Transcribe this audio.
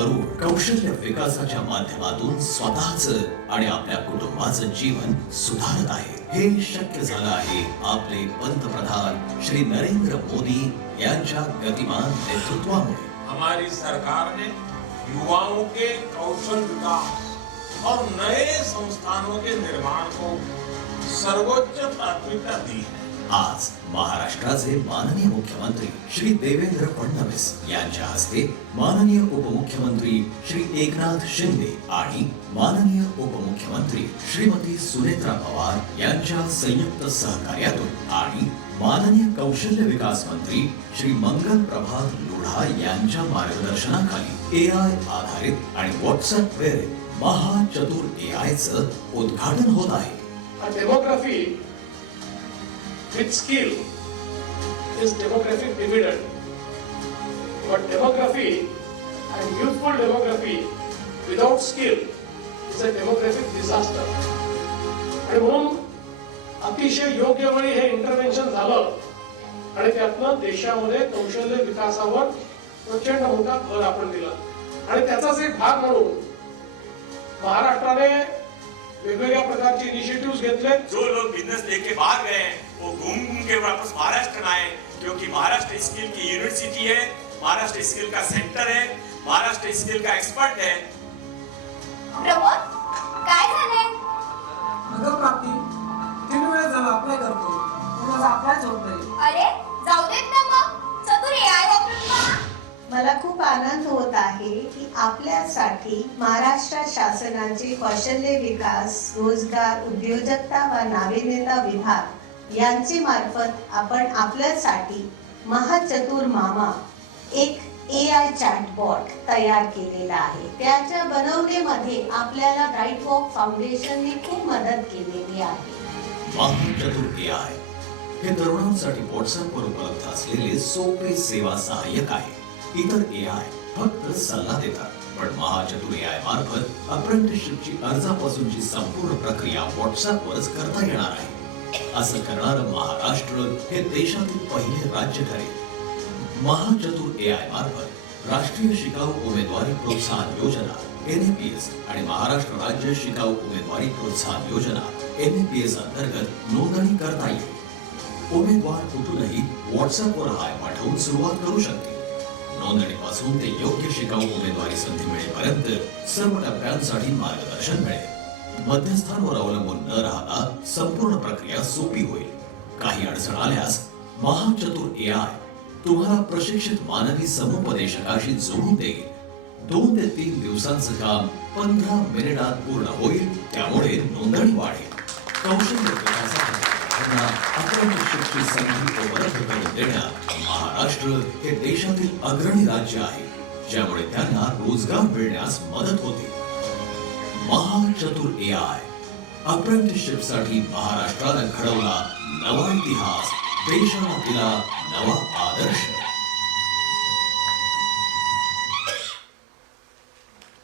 तरुण कौशल्य विकासाच्या माध्यमातून स्वतःचं आणि आपल्या कुटुंबाचं जीवन सुधारत आहे। हे शक्य झालं आहे आपले पंतप्रधान श्री नरेंद्र मोदी यांच्या गतिमान नेतृत्वामुळे। हमारी सरकार ने युवाओं के कौशल विकास और नए संस्थानों के निर्माण को सर्वोच्च प्राथमिकता दी है। आज महाराष्ट्राचे माननीय मुख्यमंत्री श्री देवेंद्र फडणवीस यांच्या हस्ते माननीय उपमुख्यमंत्री श्री एकनाथ शिंदे आणि माननीय उपमुख्यमंत्री श्रीमती सुनेत्रा पवार यांच्या संयुक्त सहकार्यातून आणि माननीय कौशल्य विकास मंत्री श्री मंगल प्रभात लोढा यांच्या मार्गदर्शनाखाली AI आधारित आणि व्हॉट्सअप प्रेरित महाचतुर AI चं उद्घाटन होत आहे। Demography with skill is demographic dividend, but demography and youthful demography without skill is a demographic disaster. आणि म्हणून अतिशय योग्य वेळी हे इंटरव्हेन्शन झालं आणि त्यातनं देशामध्ये कौशल्य विकासावर प्रचंड मोठा भर आपण दिला आणि त्याचाच एक भाग म्हणून महाराष्ट्राने वेगवेगळ्या प्रकारचे इनिशिएटिव्ह घेतले। जो लोग बिजनेस लेके बाहर गए वो घूम घूम के वापस महाराष्ट्र आए, क्योंकि महाराष्ट्र स्किल की यूनिवर्सिटी है, महाराष्ट्र स्किल का सेंटर है, महाराष्ट्र स्किल का एक्सपर्ट है। प्रमोद काय झाले? अगं प्राप्ती 3 वेळा झाला अप्लाय करतो पण माझा अप्लायच होत नाही। अरे जाऊ देत ना मग, चतुर AI वापरून पहा। मला खूप आनंद होत आहे की आपल्यासाठी महाराष्ट्र शासनाचे कौशल्य विकास, रोजगार, उद्योजकता व नाविन्यता विभाग यांचे मार्फत आपण आपल्यासाठी महाचतुर मामा एक AI चॅटबॉट तयार केलेला आहे। त्याच्या बनवण्यामध्ये आपल्याला ब्राइट वॉक फाउंडेशनने खूप मदत केलेली आहे। महाचतुर AI हे तरुणांसाठी व्हॉट्सअपवर उपलब्ध असलेले सोपे सेवा सहाय्यक आहे। इतर AI फक्त सल्ला देतात, पण महाचतुर AI मार्फत अप्रेंटिसशिपची अर्जापासूनची संपूर्ण प्रक्रिया व्हॉट्सअपवरच करता येणार आहे। असं करणारं महाराष्ट्र हे देशातील पहिले राज्य ठरेल। महाचतुर AI मार्फत राष्ट्रीय शिकाऊ उमेदवारी प्रोत्साहन योजना NAPS आणि महाराष्ट्र राज्य शिकाऊ उमेदवारी प्रोत्साहन योजना NAPS अंतर्गत नोंदणी करता येईल। उमेदवार कुठूनही व्हॉट्सअपवर हाय पाठवून सुरुवात करू शकते। नोंदणीपासून ते योग्य शिकाऊ उमेदवारी संधी मिळेपर्यंत सर्व टप्प्यांसाठी मार्गदर्शन मिळेल। मध्यस्थांवर अवलंबून न राहता संपूर्ण प्रक्रिया सोपी होईल। काही अडचण आल्यास महाचतुर AI तुम्हाला प्रशिक्षित मानवी समुपदेशकाशी जोडून देईल। 2 ते 3 दिवसांचं काम 15 मिनिटात पूर्ण होईल, त्यामुळे नोंदणी वाढेल। कौशल्य विकासासाठी अप्रेंटिसशिपची संधी उपलब्ध करून देण्यात महाराष्ट्र हे देशातील अग्रणी राज्य आहे, ज्यामुळे त्यांना रोजगार मिळण्यास मदत होते। महाचतुर AI अप्रेंटिसशिपसाठी महाराष्ट्राला घडवला नवा इतिहास, देशाला दिला नवा आदर्श।